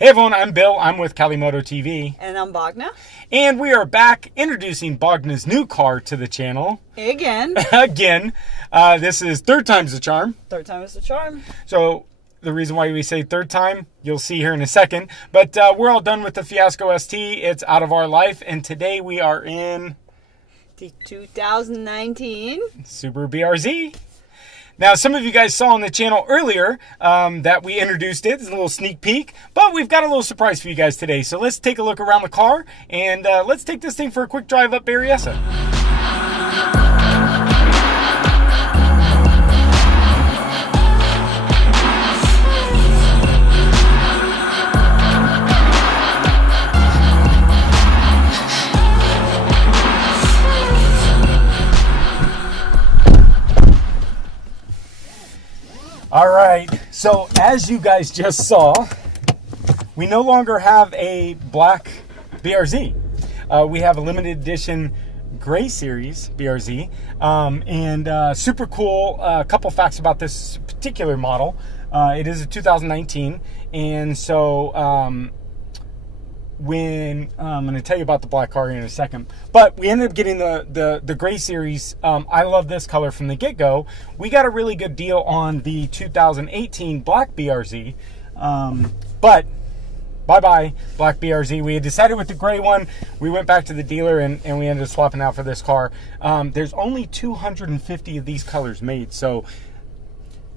Hey everyone, I'm Bill. I'm with Kalimoto TV. And I'm Bogna. And we are back introducing Bogna's new car to the channel. Again. Again. This is third time's the charm. Third time is the charm. So the reason why we say third time, you'll see here in a second. But we're all done with the Fiasco ST. It's out of our life. And today we are in the 2019 Subaru BRZ. Now, some of you guys saw on the channel earlier that we introduced it. It's a little sneak peek, but we've got a little surprise for you guys today. So let's take a look around the car, and let's take this thing for a quick drive up Berryessa. All right, so as you guys just saw, we no longer have a black BRZ. We have a limited edition gray series BRZ, and super cool. A couple facts about this particular model. It is a 2019, and so when I'm going to tell you about the black car in a second, but we ended up getting the gray series. I love this color from the get-go. We got a really good deal on the 2018 black BRZ, but bye-bye black BRZ. We had decided with the gray one. We went back to the dealer and we ended up swapping out for this car. There's only 250 of these colors made, so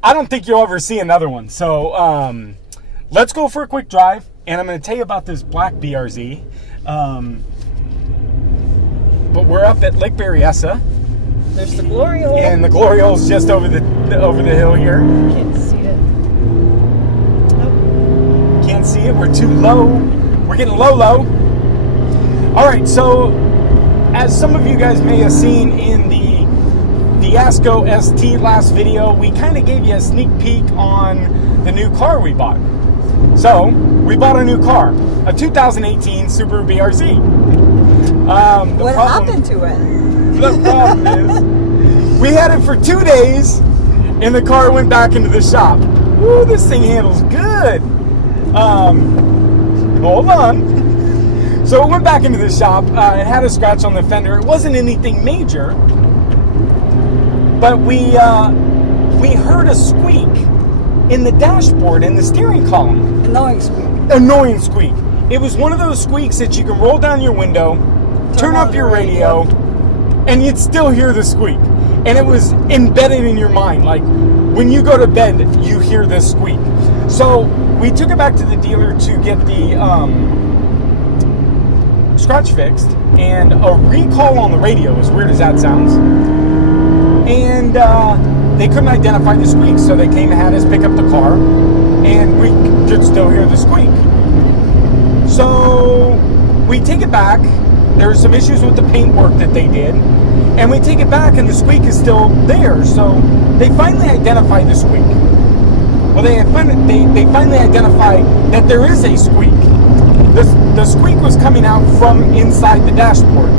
I don't think you'll ever see another one. So let's go for a quick drive. And I'm going to tell you about this black BRZ. But we're up at Lake Berryessa. There's the glory hole. And the glory hole is just over the hill here. Can't see it. Nope. Can't see it. We're too low. We're getting low. All right. So, as some of you guys may have seen in the Fiasco ST last video, we kind of gave you a sneak peek on the new car we bought. So, we bought a new car, a 2018 Subaru BRZ. What happened to it? The problem is, we had it for 2 days, and the car went back into the shop. Woo, this thing handles good. Hold on. So it went back into the shop. It had a scratch on the fender. It wasn't anything major, but we heard a squeak in the dashboard, in the steering column. Annoying squeak. Annoying squeak. It was one of those squeaks that you can roll down your window, turn up your radio, and you'd still hear the squeak. And it was embedded in your mind. Like, when you go to bed, you hear this squeak. So, we took it back to the dealer to get the scratch fixed, and a recall on the radio, as weird as that sounds. And they couldn't identify the squeak, so they came and had us pick up the car, and we could still hear the squeak. So we take it back. There were some issues with the paint work that they did, and we take it back, and the squeak is still there. So they finally identify the squeak. Well, they finally identify that there is a squeak. The squeak was coming out from inside the dashboard,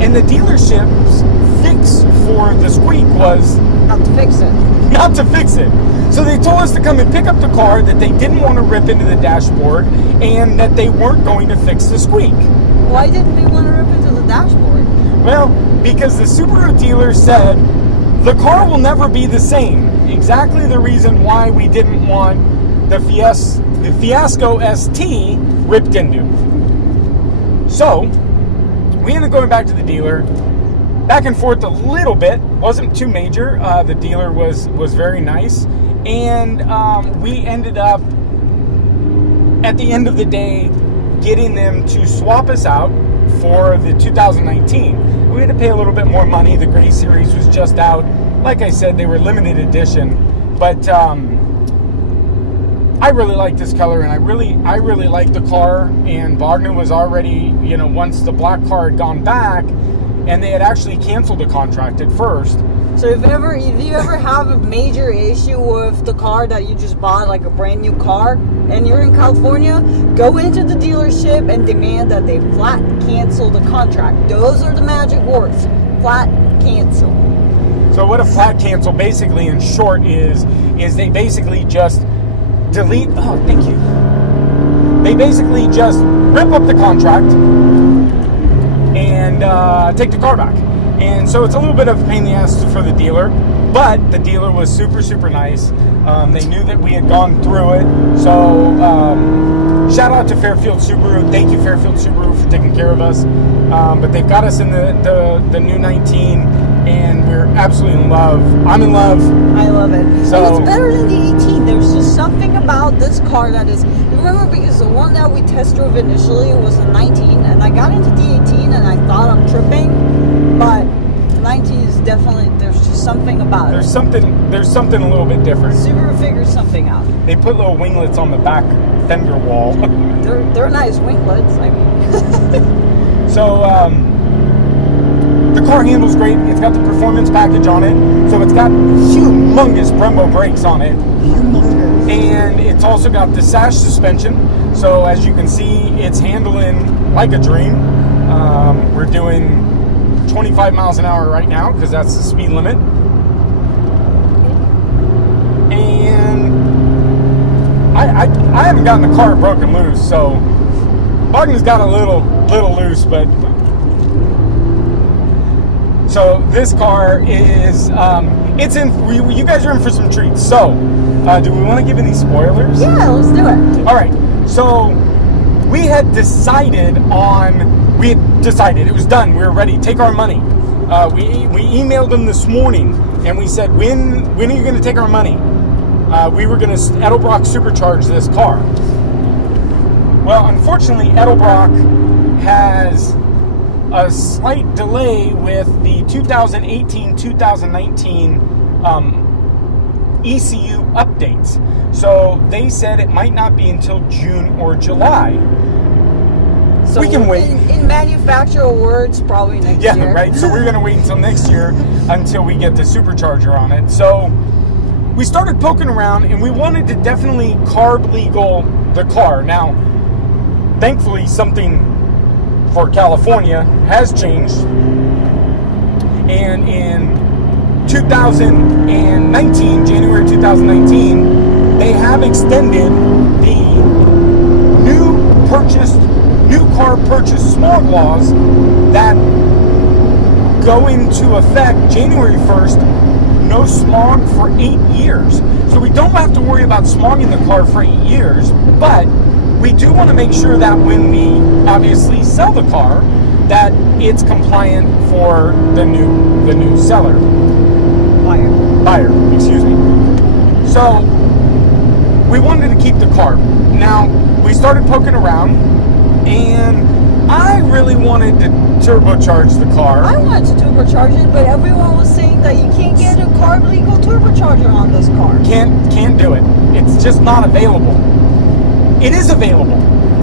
and the dealership's fix for the squeak was not to fix it. Not to fix it. So they told us to come and pick up the car, that they didn't want to rip into the dashboard, and that they weren't going to fix the squeak. Why didn't they want to rip into the dashboard? Well, because the Subaru dealer said the car will never be the same. Exactly the reason why we didn't want the Fiasco ST ripped into. So we ended up going back to the dealer. Back and forth a little bit, wasn't too major. The dealer was very nice, and we ended up at the end of the day getting them to swap us out for the 2019. We had to pay a little bit more money. The gray series was just out. Like I said, they were limited edition, but I really like this color, and I really like the car. And Bogner was already, once the black car had gone back, and they had actually canceled the contract at first. So if you ever have a major issue with the car that you just bought, like a brand new car, and you're in California, go into the dealership and demand that they flat cancel the contract. Those are the magic words. Flat cancel. So what a flat cancel basically in short is they basically just delete, oh, thank you. they basically just rip up the contract and take the car back. And so it's a little bit of a pain in the ass for the dealer, but the dealer was super, super nice. They knew that we had gone through it. So shout out to Fairfield Subaru. Thank you, Fairfield Subaru, for taking care of us. But they've got us in the new 19, and we're absolutely in love. I'm in love. I love it. So, and it's better than the 18. There's just something about this car that is... Remember, because the one that we test drove initially was a 19, and I got into the 18 and I thought I'm tripping, but the 19 is definitely... There's just something about there's it. There's something a little bit different. Subaru figures something out. They put little winglets on the back fender wall. They're nice winglets, I mean. So, the car handles great. It's got the performance package on it. So it's got humongous Brembo brakes on it. Humongous. And it's also got the sash suspension. So as you can see, it's handling like a dream. We're doing 25 miles an hour right now because that's the speed limit. And I haven't gotten the car broken loose, so Bogdan's got a little loose, but so this car is it's in. You guys are in for some treats. So do we want to give any spoilers? Yeah, let's do it. All right. So we had decided it was done. We were ready. Take our money. We emailed them this morning and we said, when are you going to take our money? We were going to Edelbrock supercharge this car. Well, unfortunately, Edelbrock has a slight delay with the 2018-2019 ECU updates. So they said it might not be until June or July. So we can wait. In manufacturer words, probably next year. Yeah, right. So we're going to wait until next year until we get the supercharger on it. So we started poking around and we wanted to definitely carb legal the car. Now, thankfully, something for California has changed. And in 2019, January 2019, they have extended the new car purchase smog laws that go into effect January 1st. No smog for 8 years. So we don't have to worry about smogging the car for 8 years, but we do want to make sure that when we obviously sell the car, that it's compliant for the new seller. Buyer, excuse me. So we wanted to keep the car. Now we started poking around, and I really wanted to turbocharge the car. I wanted to turbocharge it, but everyone was saying that you can't get a carb legal turbocharger on this car. Can't do it. It's just not available. It is available,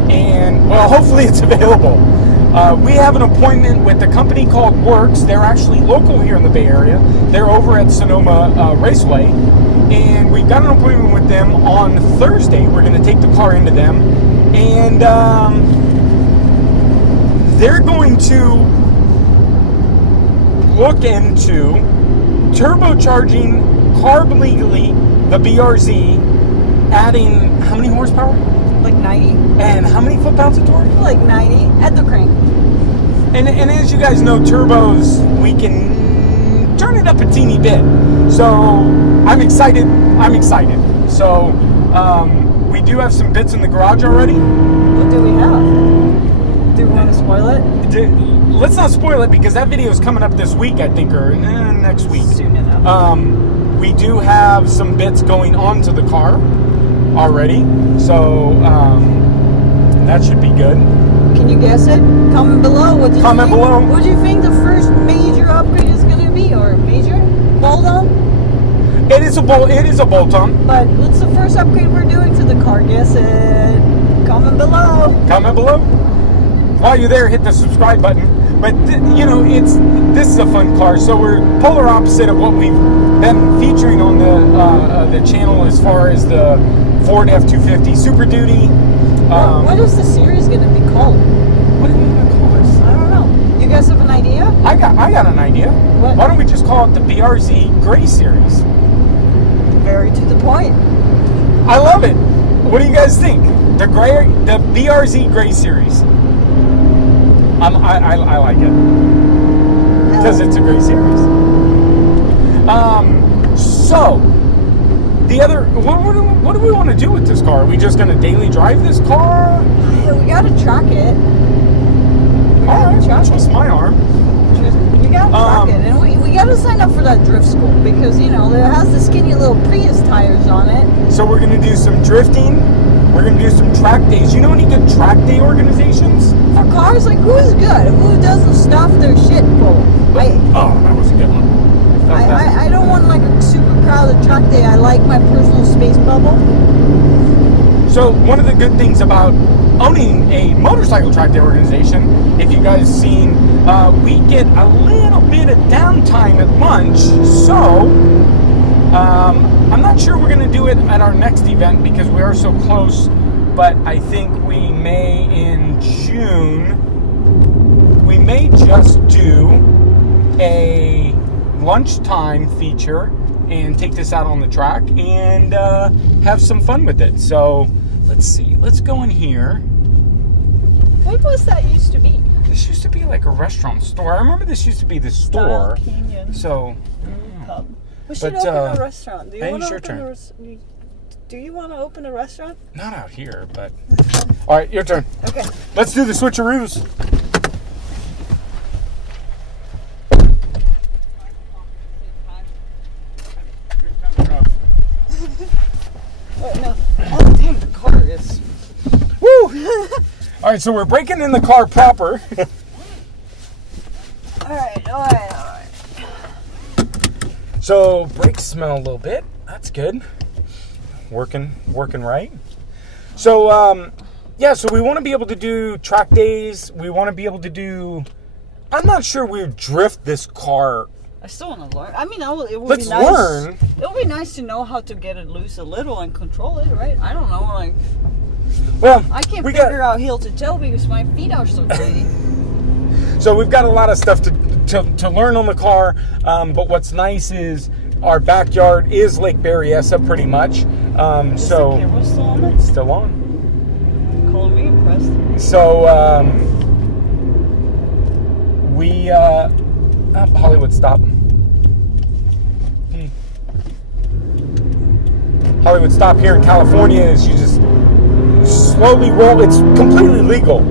and well, hopefully it's available. We have an appointment with a company called Works. They're actually local here in the Bay Area. They're over at Sonoma Raceway, and we've got an appointment with them on Thursday. We're going to take the car into them, and they're going to look into turbocharging carb legally the BRZ, adding how many horsepower? Like 90. And how many foot-pounds of torque? Like 90 at the crank. And as you guys know, turbos, we can turn it up a teeny bit. So I'm excited. So we do have some bits in the garage already. What do we have? Do we want to spoil it? Let's not spoil it because that video is coming up this week, I think, or next week. Soon enough. We do have some bits going onto the car already, so that should be good. Can you guess it? Comment below. What do you Comment think? below. What do you think the first major upgrade is going to be, or major bolt-on? It is a bolt-on. But what's the first upgrade we're doing to the car? Guess it. Comment below. Comment below. While you're there, hit the subscribe button. But this is a fun car. So we're polar opposite of what we've been featuring on the channel as far as the Ford F-250 Super Duty. What is the series going to be called? What are we going to call this? I don't know. You guys have an idea? I got an idea. What? Why don't we just call it the BRZ Gray Series? Very to the point. I love it. What do you guys think? The BRZ Gray Series. I like it because it's a Gray Series. So the other, what do we want to do with this car? Are we just going to daily drive this car? We gotta track it. All right, trust my arm. We gotta track it, and we gotta sign up for that drift school because it has the skinny little Prius tires on it. So we're gonna do some drifting. We're gonna do some track days. You know any good track day organizations? For cars, like who is good? Who doesn't stuff their shit full? That was a good one. I don't want like a super crowded track day. I like my personal space bubble. So one of the good things about owning a motorcycle track day organization, if you guys seen, we get a little bit of downtime at lunch. So I'm not sure we're going to do it at our next event because we are so close, but I think we may in June, we may just do a lunchtime feature and take this out on the track and have some fun with it. So let's see. Let's go in here. What was that used to be? This used to be like a restaurant store. I remember this used to be the store. Canyon. So, Pub. We should open a restaurant. Do you want to open a restaurant? Not out here, but... All right, your turn. Okay. Let's do the switcheroos. No. Oh, dang, the car is... Woo! All right, so we're breaking in the car proper. All right. So brakes smell a little bit. That's good. Working right. So so we want to be able to do track days. We want to be able to do. I'm not sure we would drift this car. I still want to learn. I mean, Let's learn. It would be nice to know how to get it loose a little and control it, right? I don't know, like. Well, I can't figure out heel to toe because my feet are so tiny. So we've got a lot of stuff to learn on the car, but what's nice is our backyard is Lake Berryessa pretty much. Is the camera still on it? Still on. Calling me impressed. So Hollywood stop. Hollywood stop here in California is you just slowly roll. It's completely legal.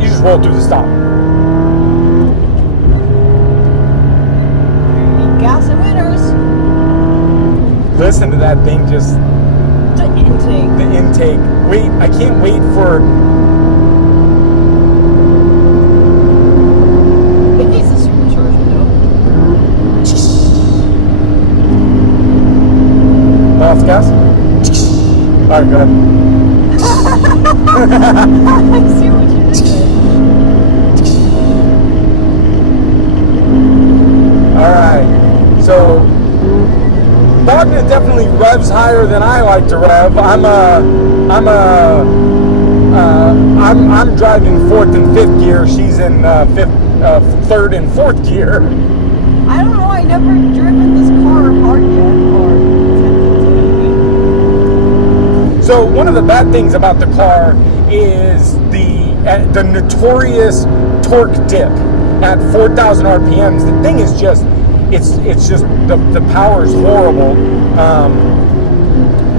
You just roll through the stop. Gas and winners. Listen to that thing just. The intake. The intake. Wait, I can't wait for. It needs a supercharger though. Off gas. All right, go ahead. I see what you did there. Alright, so Wagner definitely revs higher than I like to rev. I'm driving fourth and fifth gear. She's in third and fourth gear. I don't know. I never driven this car hard yet, or attempted to. So one of the bad things about the car is the notorious torque dip at 4,000 RPMs. The thing is just, it's just the power is horrible.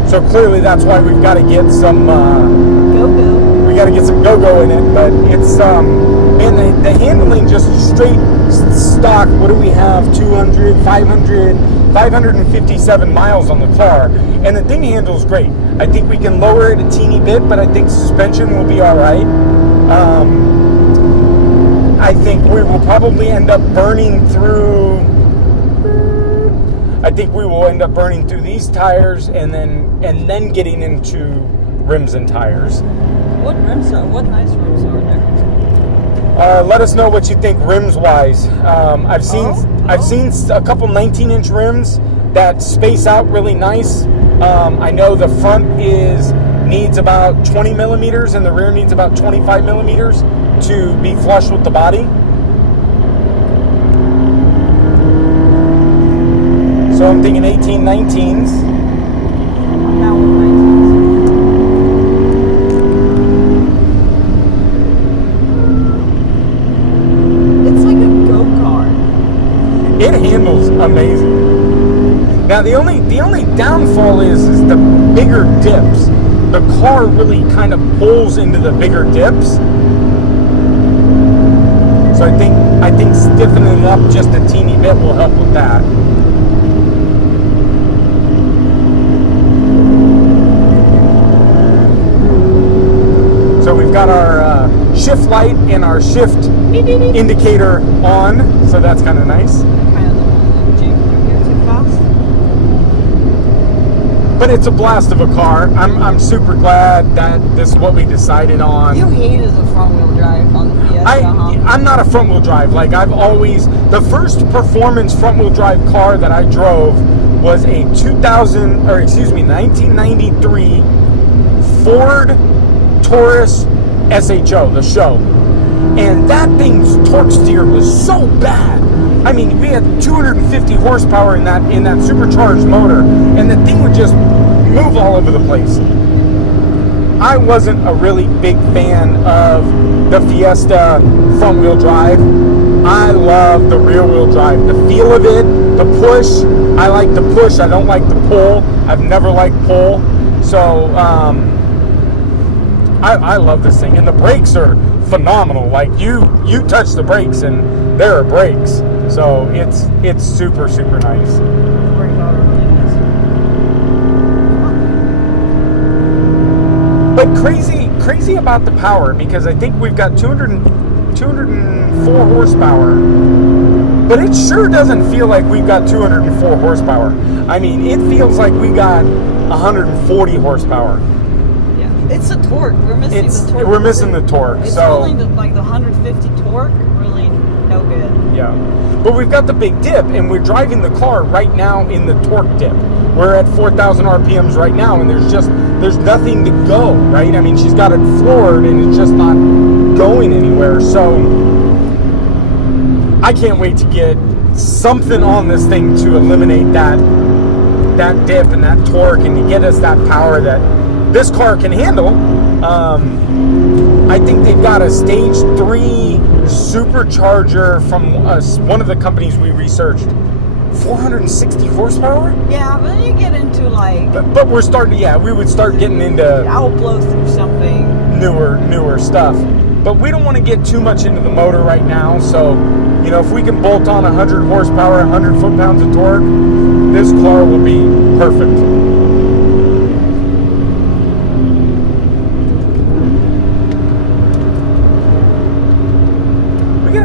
So clearly that's why we've got to get some go-go. We got to get some go-go in it. But it's and the handling just straight stock. What do we have? 557 miles on the car, and the thing handles great. I think we can lower it a teeny bit, but I think suspension will be all right. I think we will probably end up burning through. I think we will end up burning through these tires, and then getting into rims and tires. What nice rims are there? Let us know what you think rims wise. I've seen a couple 19-inch rims that space out really nice. I know the front needs about 20 millimeters and the rear needs about 25 millimeters to be flush with the body. So I'm thinking 18, 19s. Now with 19s. amazing. Now the only downfall is the bigger dips. The car really kind of pulls into the bigger dips. So I think stiffening it up just a teeny bit will help with that. So we've got our shift light and our shift indicator on, so that's kind of nice. But it's a blast of a car. I'm super glad that this is what we decided on. You hated the front wheel drive on the Fiasco, huh? I'm not a front wheel drive. Like I've always, the first performance front wheel drive car that I drove was a 1993 Ford Taurus SHO, the show. And that thing's torque steer was so bad. I mean, we had 250 horsepower in that supercharged motor, and the thing would just move all over the place. I wasn't a really big fan of the Fiesta front wheel drive. I love the rear wheel drive. The feel of it, the push. I like the push. I don't like the pull. I've never liked pull. So, I love this thing, and the brakes are phenomenal. Like you touch the brakes and there are brakes, so it's super nice. But crazy about the power, because I think we've got 204 horsepower, but it sure doesn't feel like we've got 204 horsepower. I mean, it feels like we got 140 horsepower. It's the torque. We're missing the torque. We're missing the torque. It's so only the 150 torque. Really no good. Yeah. But we've got the big dip, and we're driving the car right now in the torque dip. We're at 4,000 RPMs right now, and there's nothing to go, right? I mean, she's got it floored, and it's just not going anywhere. So I can't wait to get something on this thing to eliminate that dip and that torque, and to get us that power that this car can handle. I think they've got a stage 3 supercharger from one of the companies we researched. 460 horsepower? Yeah, but then you get into like... But we're starting, we would start getting into... I'll blow through something. Newer stuff. But we don't want to get too much into the motor right now, so, you know, if we can bolt on 100 horsepower, 100 foot-pounds of torque, this car will be perfect.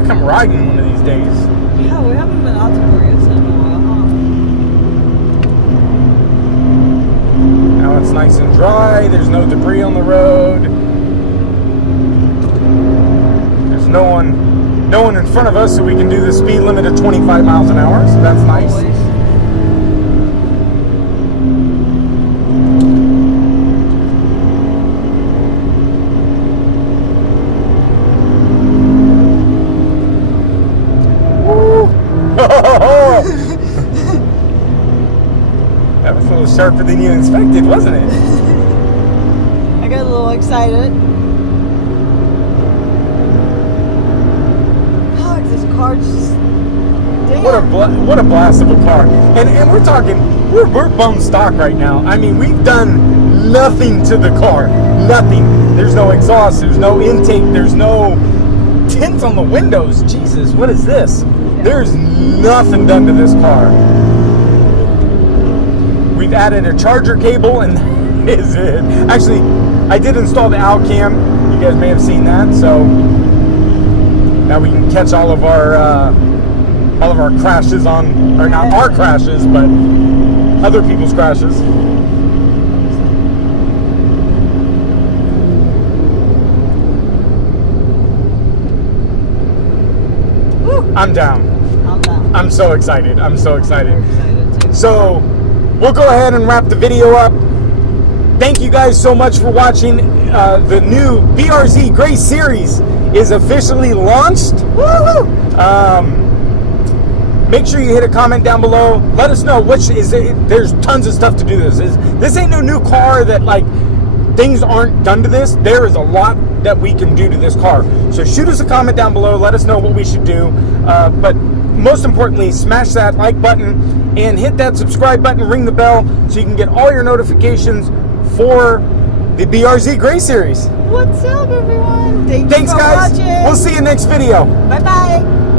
Come riding one of these days. Yeah, we haven't been out to Berryessa in a while, huh? Now it's nice and dry. There's no debris on the road. There's no one in front of us, so we can do the speed limit of 25 miles an hour. So that's nice. Always. That was a little sharper than you expected, wasn't it? I got a little excited. Oh, this car just... Damn. What a blast of a car. And we're talking, we're bone stock right now. I mean, we've done nothing to the car. Nothing. There's no exhaust, there's no intake, there's no tint on the windows. Jesus, what is this? There's nothing done to this car. We've added a charger cable, and that is it. Actually, I did install the owl cam. You guys may have seen that. So now we can catch all of our crashes on, or not our crashes, but other people's crashes. Woo. I'm down. I'm so excited. I'm so excited. I'm excited too. So we'll go ahead and wrap the video up. Thank you guys so much for watching. The new BRZ Gray Series is officially launched. Woo! Make sure you hit a comment down below. Let us know which is it. There's tons of stuff to do. This ain't no new car that like things aren't done to this. There is a lot that we can do to this car. So shoot us a comment down below. Let us know what we should do. But most importantly, smash that like button and hit that subscribe button, ring the bell, so you can get all your notifications for the BRZ Gray Series. What's up, everyone? Thanks Thanks, for guys. watching. We'll see you next video. Bye-bye.